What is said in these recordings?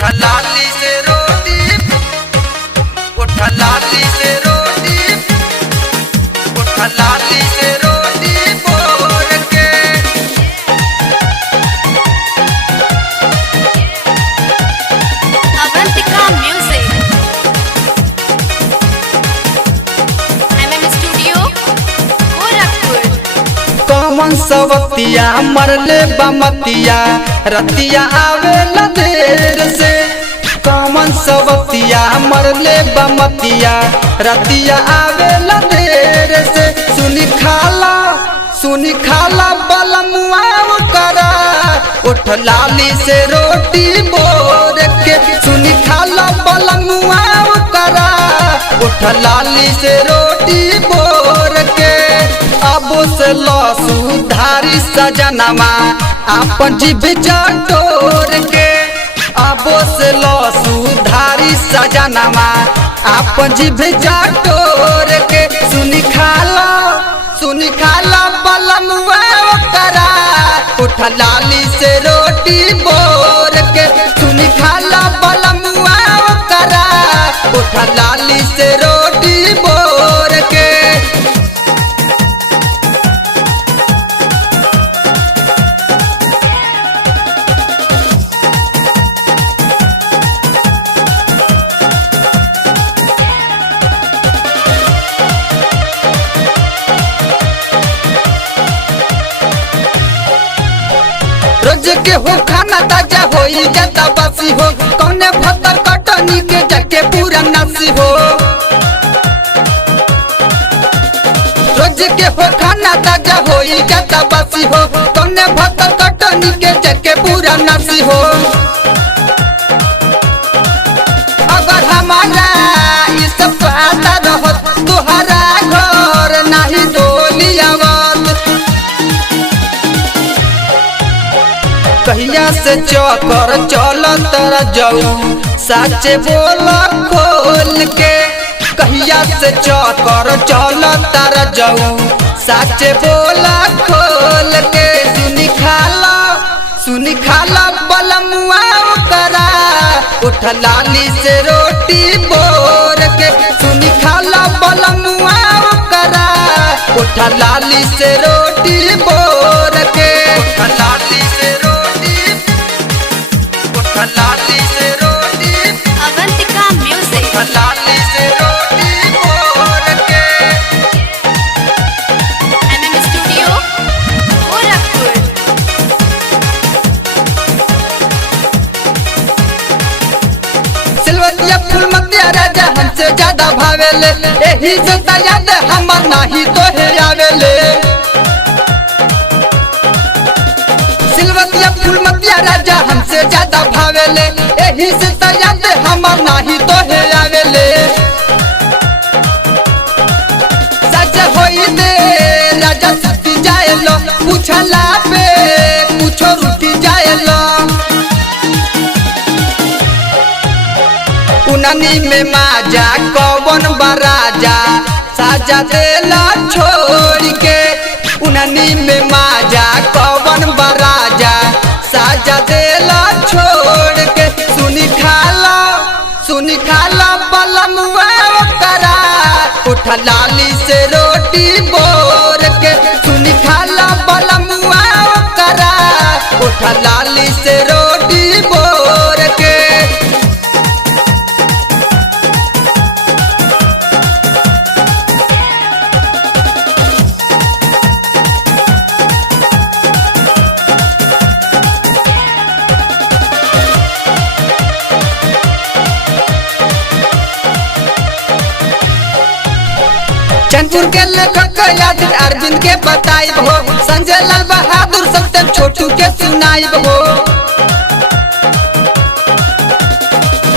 उठा लाली से रोटी, उठा लाली से रोटी, उठा लाली से रोटी बोल के। Avantika Music, MM Studio, Gorakhpur. कौन सवतिया मरले बमतिया रतिया आवेला देर से। कौन सवतिया मरले बमतिया रतिया आवेला देर से। सुनी खाला बलमुआ करा उठ लाली से रोटी बोर के। सुनी खाला बलमुआ करा उठ लाली से रोटी बोर के। अब से लसु धारी सजनमा आपन जीभ चटोर के। अब से लसु धारी सजनमा आपन जीभ चटोर के। सुनी खाला बलमुआ करा उठ लाली से रोटी बोर के। सुनी खाला बलमुआ करा उठ लाली से रोटी बोर के। रोज के हो खाना ताजा हो जाता बासी हो। कौने भतर कटनी के जाके पूरा नासी हो। रोज के हो खाना ताजा हो जाता बासी हो। कौने भतर कटनी के जाके पूरा नासी हो। अगर हमारा इस पता रहत तुहरा घर नहीं डोली आवत। कहिया से चौकर चल तर जाऊ साचे बोल खोल के। कहिया से चौकर चल तर जाऊ साचे बोल खोल के। सुनी खाला बलमुआ करा उठ लाली से रोटी बोर के। सुनी खाला बलमुआ करा उठ लाली से रोटी बोर के। उठ लाली से रोटी, उठ लाली से रोटी, Avantika Music, उठ लाली से रोटी बोर के। MM Studio, Gorakhpur. सिलवतिया फूलमतिया राजा हमसे ज्यादा भावेले। एही से याद हमर नाही तो हे आवेले। सिलवतिया फूलमतिया राजा हमसे ज्यादा भावेले। एही से याद हमर नाही तो हे आवेले। सज होई दे राजा सुती जाएलो पूछला पे कुछो रुटी जाएलो। उननी में माजा कौन बराजा साजा देला छोड़ के। उननी में माजा कौन बराजा साजा देला छोड़ के। सुनी खाला बलमुआ करा उठ लाली से रोटी बोर के। सुनी खाला बलमुआ करा उठ लाली से रोटी बोर के। चैनपुर के लेखक याद अरविंद के बताइब हो। संजय लाल बहादुर सत्यम छोटू के सुनाइब हो।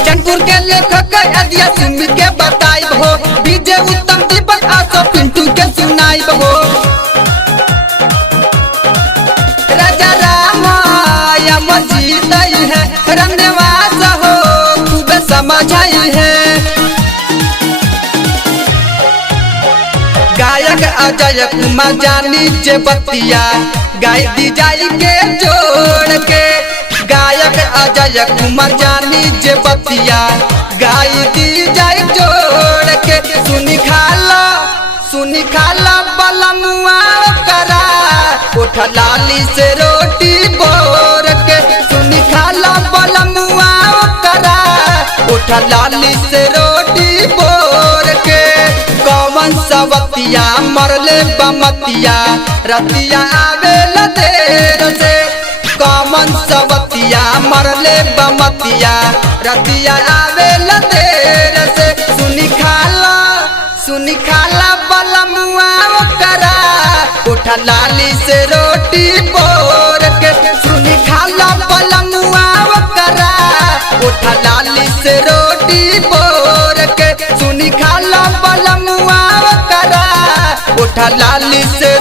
चैनपुर के लेखक अदिया सुमित के बताइब हो। विजय उत्तम दीपक आशो पिंटू के सुनाइब हो। राजा राम मजीद है रंगवास हो खूब समझाई है। गायक अजय कुमार जानी जे बतिया गाय दी जाई के जोड़ के। गायक अजय कुमार जानी जे बतिया गाई दी जाए जोड़ के सुनी खाला बलमुआ करा उठ लाली से रोटी बोर के सुनी खाला बलमुआ करा उठ लाली से रोटी बोर के कौन सवतिया मरले बमतिया रतिया आवे देर से कौन सवतिया मरले बमतिया रतिया आवे देर से सुनी खाला बलमुआ करा उठ लाली से रोटी बोर के सुनी खाला बलमुआ करा उठ लाली से रोटी बोर के सुनी खाला बलमुआ करा उठ लाली से